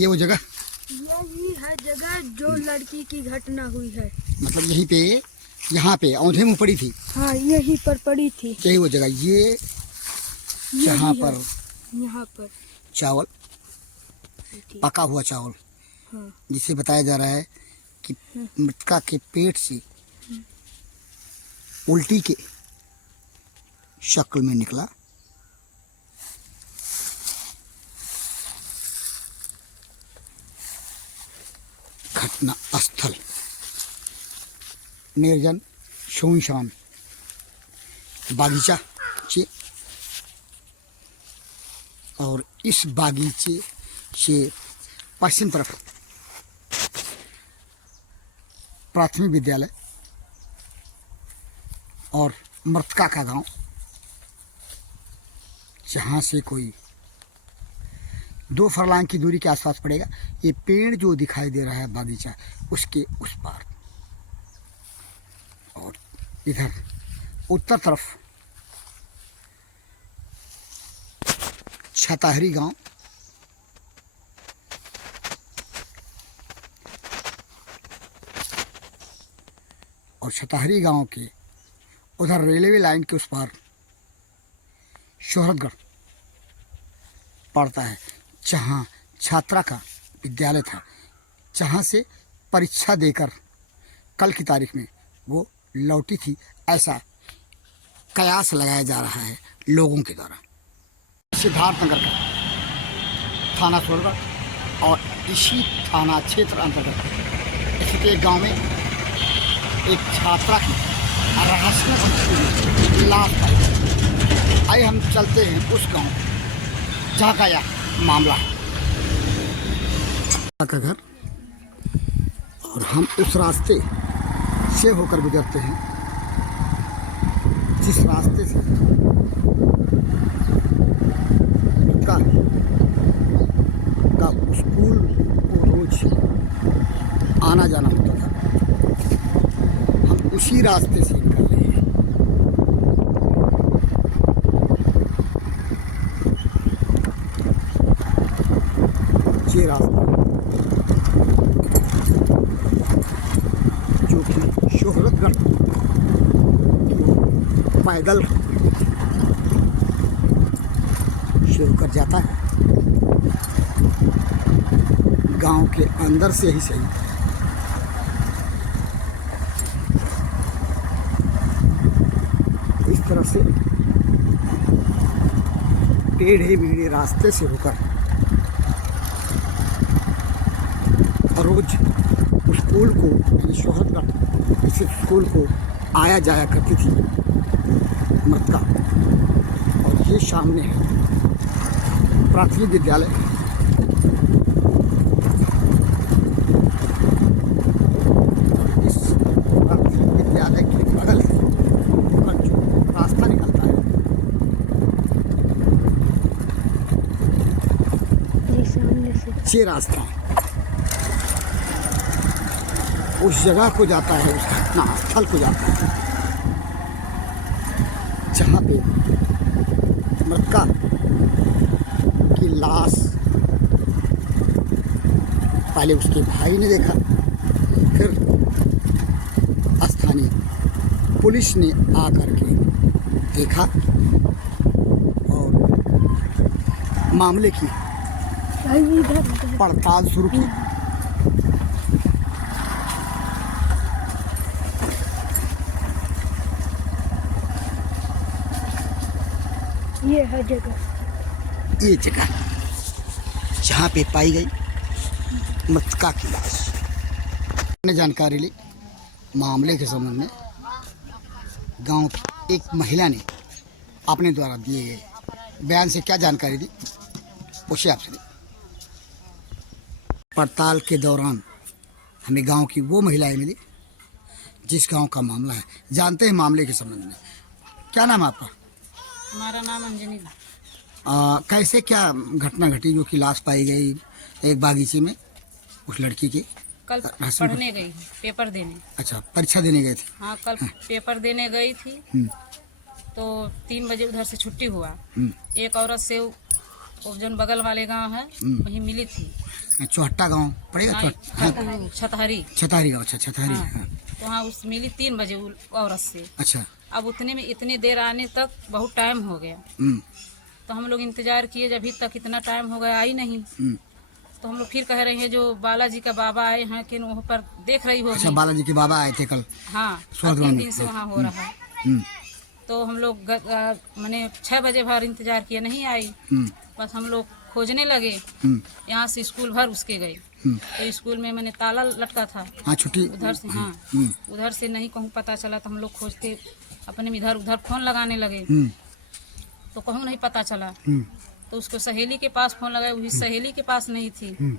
ये वो जगह, यही है जगह जो लड़की की घटना हुई है। मतलब यहीं पे, यहाँ पे औंधे में पड़ी थी। हाँ, यहीं पर पड़ी थी। यही वो जगह, ये जहाँ पर यहाँ पर चावल, पका हुआ चावल, हाँ। जिसे बताया जा रहा है कि मृतका के पेट से उल्टी के शक्ल में निकला। घटना स्थल निर्जन सुनसान बागीचा से, और इस बागीचे से पश्चिम तरफ प्राथमिक विद्यालय और मृतका का गांव, जहाँ से कोई 2 फरलांग की दूरी के आसपास पड़ेगा। ये पेड़ जो दिखाई दे रहा है बागीचा, उसके उस पार, और इधर उत्तर तरफ छताहरी गांव, और छताहरी गांव के उधर रेलवे लाइन के उस पार शोहरतगढ़ पड़ता है, जहाँ छात्रा का विद्यालय था, जहाँ से परीक्षा देकर कल की तारीख में वो लौटी थी, ऐसा कयास लगाया जा रहा है लोगों के द्वारा। सिद्धार्थनगर का थाना शोहरतगढ़ और इसी थाना क्षेत्र अंतर्गत स्थित एक गाँव में एक छात्रा की रहस्यमय लाश पाई। आइए हम चलते हैं उस गांव जहाँ का यह मामला है का घर, और हम उस रास्ते से होकर गुजरते हैं जिस रास्ते से का स्कूल को रोज आना जाना होता था। हम उसी रास्ते से निकल रहे हैं। ये रास्ता जो कि शोहरतगढ़ पैदल से होकर जाता है, गांव के अंदर से ही सही। इस तरह से टेढ़े मेढ़े रास्ते से होकर रोज स्कूल को, शोहरतगढ़ इस स्कूल को आया जाया करती थी मृतका। और ये सामने है प्राथमिक विद्यालय, इस प्राथमिक विद्यालय के बगल से जो रास्ता निकलता है, ये रास्ता उस जगह को जाता है, उस घटना स्थल को जाता है जहाँ पे मृतका की लाश पहले उसके भाई ने देखा, फिर स्थानीय पुलिस ने आकर के देखा और मामले की पड़ताल शुरू की। ये है जगह, ये जगह जहाँ पे पाई गई मृतका की लाश। ने जानकारी ली मामले के संबंध में, गांव की एक महिला ने अपने द्वारा दिए गए बयान से क्या जानकारी दी, पूछे आपसे। पड़ताल के दौरान हमें गांव की वो महिलाएं मिली जिस गांव का मामला है। जानते हैं मामले के संबंध में। क्या नाम है आपका? हमारा नाम अंजनी है। कैसे क्या घटना घटी जो कि लाश पाई गई एक बागीचे में उस लड़की की? कल पढ़ने गई, पेपर देने। अच्छा, परीक्षा देने गए थे? हाँ, कल पेपर देने गई थी। तो 3 बजे उधर से छुट्टी हुआ। एक औरत से वो जन बगल वाले गांव है वहीं मिली थी। चौहट्टा गांव पड़ेगा। हाँ, हाँ, छतहरी। छतारी गांव। अच्छा, छतारी। हाँ। हाँ। तो वहाँ उस मिली 3 बजे औरत से। अच्छा। अब उतने में इतनी देर आने तक बहुत टाइम हो गया। हम्म। तो हम लोग इंतजार किए, जब अभी तक इतना टाइम हो गया आई नहीं। हम्म। तो हम लोग फिर कह रहे हैं जो बालाजी का बाबा आए हैं कि वहाँ पर देख रही अच्छा, होगी। बालाजी के बाबा आए थे कल। हाँ, स्वर्ग 3 में। दिन से वहाँ हो रहा है। हम्म। तो हम लोग मैंने 6 बजे भर इंतजार किया, नहीं आई। हम्म। बस हम लोग खोजने लगे, हम्म। यहाँ से स्कूल भर उसके गए। हम्म। तो स्कूल में मैंने ताला लटका था हाँ, छुट्टी। उधर से। हाँ, हम्म। उधर से नहीं कहूँ पता चला। तो हम लोग खोजते अपने में इधर उधर फोन लगाने लगे, हम्म। तो कहूँ नहीं पता चला। हम्म। तो उसको सहेली के पास फोन लगाया, वही सहेली के पास नहीं थी। हम्म।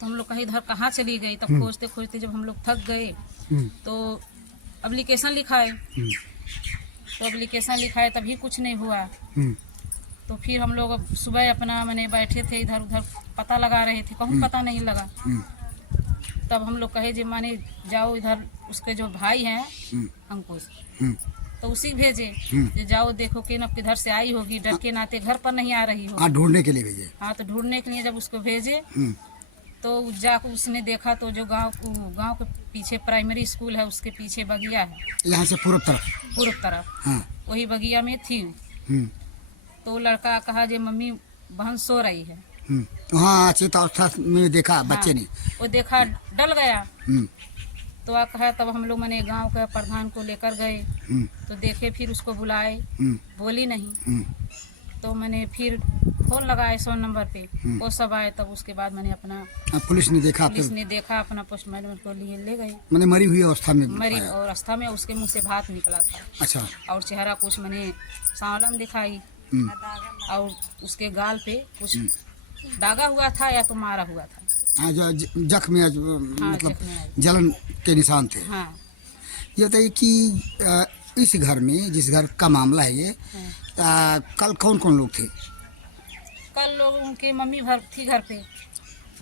तो हम लोग कहीं इधर कहाँ चली गई। तब खोजते खोजते जब हम लोग थक गए हम्म। तो एप्लीकेशन लिखाए। हम्म। तो एप्लीकेशन लिखाए तभी कुछ नहीं हुआ। हम्म। तो फिर हम लोग अब सुबह अपना मैंने बैठे थे इधर उधर पता लगा रहे थे, कहूँ पता नहीं लगा। हम्म। तब हम लोग कहे जी माने जाओ इधर, उसके जो भाई हैं हम्म। अंकुश, हम्म। तो उसी भेजे हम्म। कि जाओ देखो कि न किधर से आई होगी, डर के नाते घर पर नहीं आ रही हो। हाँ, ढूंढने के लिए भेजे। हाँ, तो ढूंढने के लिए जब उसको भेजे हम्म। तो जाकर उसने देखा तो जो गांव के पीछे प्राइमरी स्कूल है उसके पीछे बगिया है, यहाँ से पूर्व तरफ। पूर्व तरफ। हाँ। वही बगिया में थी। हम्म। तो वो लड़का कहा जे मम्मी बहन सो रही है। हम्म। हाँ, चेतावस्था में देखा बच्चे ने। वो देखा, डल गया। हम्म। तो आ कहा, तब हम लोग मैंने गांव के प्रधान को लेकर गए। हम्म। तो देखे, फिर उसको बुलाए, हम्म। बोली नहीं। हम्म। तो मैंने फिर फोन लगाया 100 नंबर पे, वो सब आए। तब उसके बाद मैंने अपना हाँ, पुलिस ने देखा। पुलिस फिर ने देखा, अपना पोस्टमार्टम को लिए ले गए। मैंने मरी हुई अवस्था में मरी पाया। और अवस्था में उसके मुंह से भात निकला था अच्छा। और चेहरा कुछ मैंने सांवलम दिखाई। हम्म। और उसके गाल पे कुछ दागा हुआ था या तो मारा हुआ था। हाँ, जो जख्म में मतलब जख्म में। जलन के निशान थे। हाँ। ये बताइए कि इस घर में, जिस घर का मामला है ये, कल कौन कौन लोग थे? कल लोग उनकी मम्मी भर थी घर पे,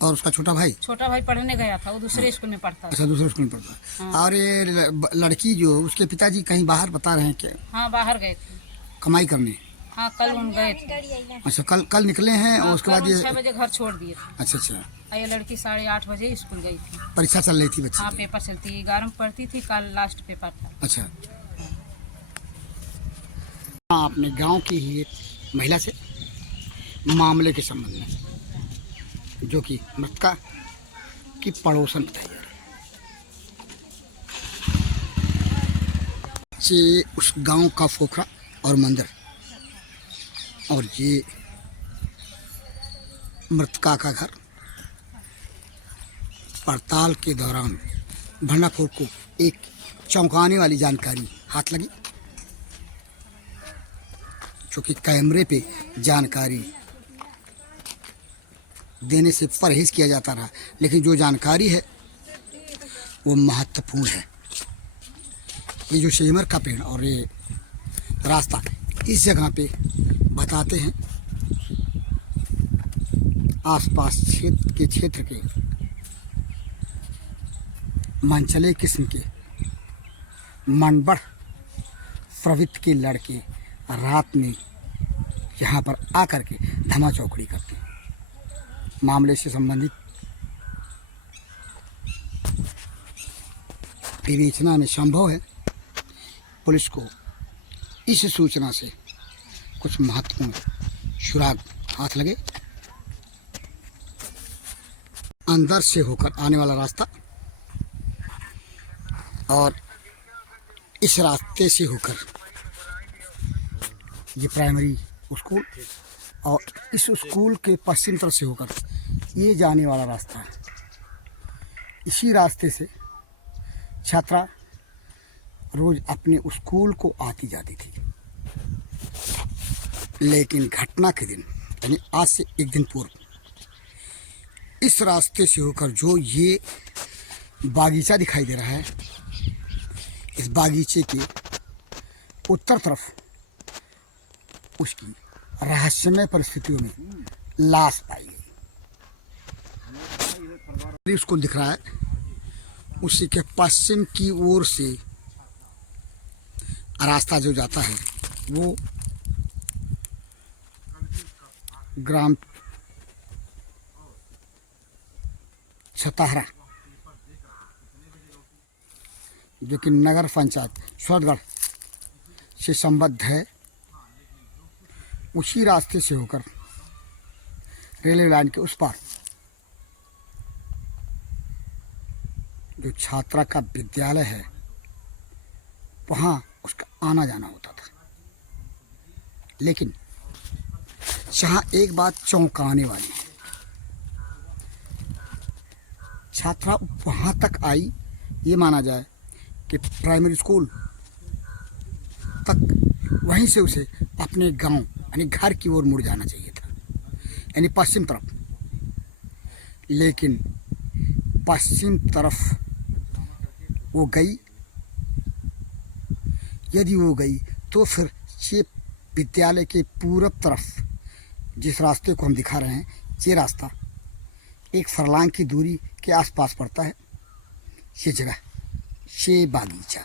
और उसका छोटा भाई? छोटा भाई पढ़ने गया था, वो दूसरे स्कूल में पढ़ता था। अच्छा, दूसरे स्कूल में पढ़ता। हाँ। और ये लड़की जो, उसके पिताजी कहीं बाहर बता रहे हैं कि हाँ, बाहर गए थे। कमाई करने। हाँ, कल उन गए थे। अच्छा, कल निकले हैं। और हाँ, उसके कल बाद वो ये 6 बजे घर छोड़ दिए थे। अच्छा। अच्छा, और ये लड़की 8:30 बजे स्कूल गई थी। परीक्षा चल रही थी बच्ची हाँ, की। पेपर चलती, 11 में पढ़ती थी, कल लास्ट पेपर था। अच्छा। हाँ, अपने गांव की ही एक महिला से मामले के संबंध में, जो कि मृतका की पड़ोसन बताई जा रही। ये उस गांव का फोखरा और मंदिर, और ये मृतका का घर। पड़ताल के दौरान भंडाफोड़ को एक चौंकाने वाली जानकारी हाथ लगी, जो कि कैमरे पे जानकारी देने से परहेज किया जाता रहा, लेकिन जो जानकारी है वो महत्वपूर्ण है। ये जो शेमर का पेड़ और ये रास्ता इस जगह पे बताते हैं आसपास क्षेत्र के मनचले किस्म के मनबढ़ प्रवृत्ति के लड़के रात में यहाँ पर आकर के धमा चौकड़ी करते हैं। मामले से संबंधित विवेचना में संभव है पुलिस को इस सूचना से कुछ महत्वपूर्ण सुराग हाथ लगे। अंदर से होकर आने वाला रास्ता और इस रास्ते से होकर ये प्राइमरी स्कूल और इस स्कूल के पश्चिम तरफ से होकर ये जाने वाला रास्ता है। इसी रास्ते से छात्रा रोज अपने स्कूल को आती जाती थी, लेकिन घटना के दिन यानी आज से एक दिन पूर्व इस रास्ते से होकर जो ये बागीचा दिखाई दे रहा है, इस बागीचे के उत्तर तरफ उसकी रहस्यमय परिस्थितियों में लाश पाई गई। स्कूल दिख रहा है, उसी के पश्चिम की ओर से रास्ता जो जाता है वो ग्राम सताहरा, जो कि नगर पंचायत सोहतगढ़ से संबद्ध है, उसी रास्ते से होकर रेलवे लाइन के उस पार जो छात्रा का विद्यालय है, वहाँ उसका आना जाना होता था। लेकिन जहाँ एक बात चौंकाने वाली है, छात्रा वहाँ तक आई, ये माना जाए कि प्राइमरी स्कूल तक, वहीं से उसे अपने गांव यानी घर की ओर मुड़ जाना चाहिए था, यानी पश्चिम तरफ। लेकिन पश्चिम तरफ वो गई, यदि वो गई तो फिर ये विद्यालय के पूरब तरफ जिस रास्ते को हम दिखा रहे हैं, ये रास्ता 1 फरलांग की दूरी के आसपास पड़ता है। ये जगह, ये बागीचा,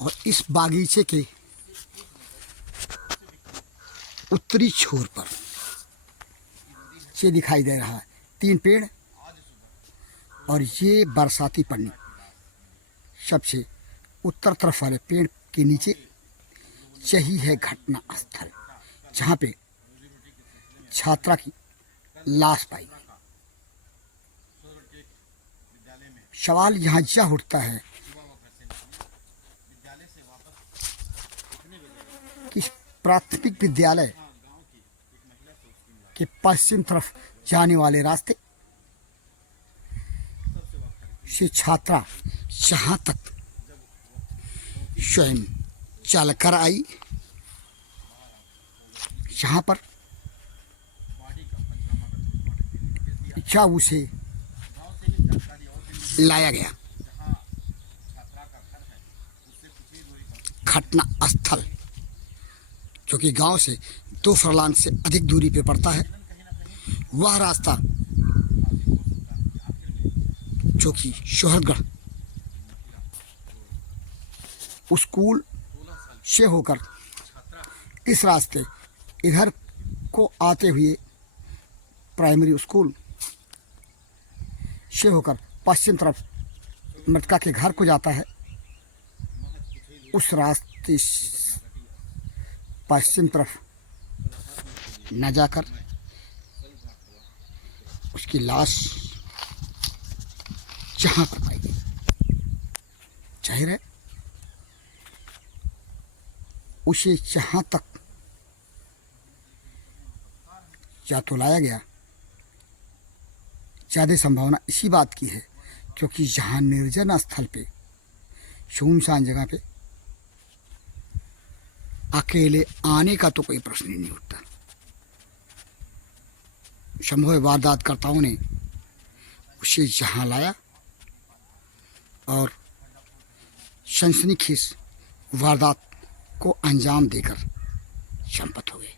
और इस बागीचे के उत्तरी छोर पर ये दिखाई दे रहा है 3 पेड़, और ये बरसाती पन्नी सबसे उत्तर तरफ वाले पेड़ के नीचे यही है घटना स्थल, जहाँ पे छात्रा की लाश पाई गई। सवाल यहाँ यह उठता है कि प्राथमिक विद्यालय के पश्चिम तरफ जाने वाले रास्ते से छात्रा जहाँ तक स्वयं चलकर आई, यहाँ पर क्या उसे लाया गया। घटना स्थल जो कि गांव से 2 फरलांग से अधिक दूरी पे पड़ता है, वह रास्ता जो कि सोहतगढ़ स्कूल से होकर इस रास्ते इधर को आते हुए प्राइमरी स्कूल से होकर पश्चिम तरफ मृतका के घर को जाता है। उस रास्ते पश्चिम तरफ न जाकर उसकी लाश जहाँ पर पाई गई, जाहिर है उसे जहाँ तक या तो लाया गया, ज़्यादा संभावना इसी बात की है क्योंकि जहाँ निर्जन स्थल पे, सुनसान जगह पे अकेले आने का तो कोई प्रश्न ही नहीं उठता। संभव वारदातकर्ताओं ने उसे जहाँ लाया और सनसनीखेज वारदात को अंजाम देकर संपत हो गए।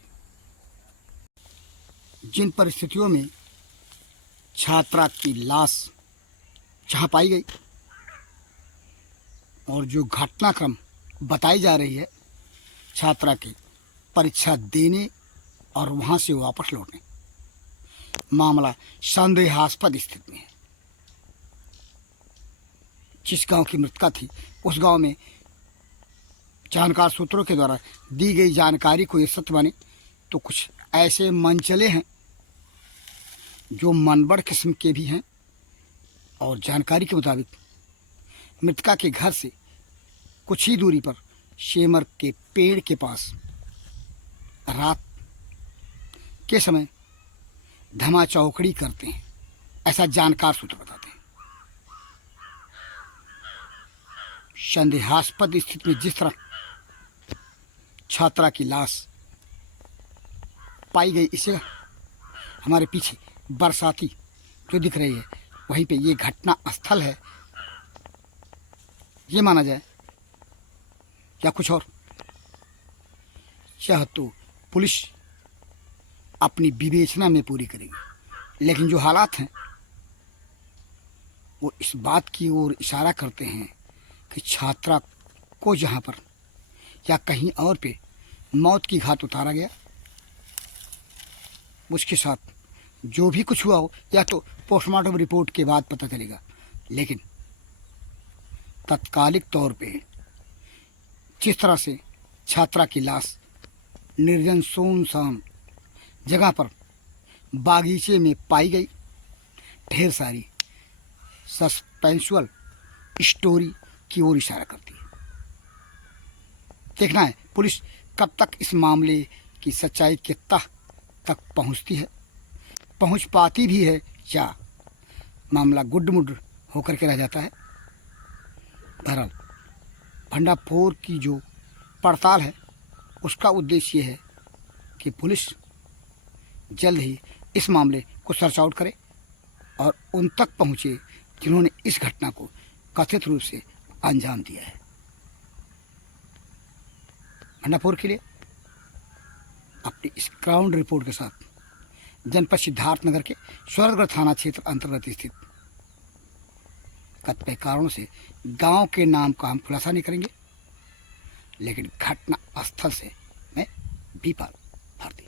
जिन परिस्थितियों में छात्रा की लाश जहाँ पाई गई और जो घटनाक्रम बताई जा रही है छात्रा की परीक्षा देने और वहाँ से वापस लौटने, मामला संदेहास्पद स्थिति में है। जिस गांव की मृतका थी उस गांव में जानकार सूत्रों के द्वारा दी गई जानकारी को ये सत्य माने तो कुछ ऐसे मंचले हैं जो मनबड़ किस्म के भी हैं, और जानकारी के मुताबिक मृतका के घर से कुछ ही दूरी पर शेमर के पेड़ के पास रात के समय धमा चौकड़ी करते हैं, ऐसा जानकार सूत्र बताते हैं। संदेहास्पद स्थिति में जिस तरह छात्रा की लाश पाई गई, इसे हमारे पीछे बरसाती जो दिख रही है वहीं पे ये घटना स्थल है, ये माना जाए या कुछ और। यह तो पुलिस अपनी विवेचना में पूरी करेगी, लेकिन जो हालात हैं वो इस बात की ओर इशारा करते हैं कि छात्रा को जहाँ पर या कहीं और पे मौत की घात उतारा गया, उसके साथ जो भी कुछ हुआ हो या तो पोस्टमार्टम रिपोर्ट के बाद पता चलेगा, लेकिन तत्कालिक तौर पे जिस तरह से छात्रा की लाश निर्जन सुनसान जगह पर बागीचे में पाई गई, ढेर सारी सस्पेंसुअल स्टोरी की ओर इशारा करती है। देखना है पुलिस कब तक इस मामले की सच्चाई के तह तक पहुंचती है, पहुंच पाती भी है, या मामला गुड्डमुड होकर के रह जाता है। बहरहाल भंडाफोर की जो पड़ताल है उसका उद्देश्य ये है कि पुलिस जल्द ही इस मामले को सर्च आउट करे और उन तक पहुंचे जिन्होंने इस घटना को कथित रूप से अंजाम दिया है। भंडाफोर के लिए अपनी इस ग्राउंड रिपोर्ट के साथ जनपद सिद्धार्थनगर के स्वर्गगढ़ थाना क्षेत्र अंतर्गत स्थित कतिपय कारणों से गांव के नाम का हम खुलासा नहीं करेंगे, लेकिन घटना स्थल से मैं बीपाल भारती।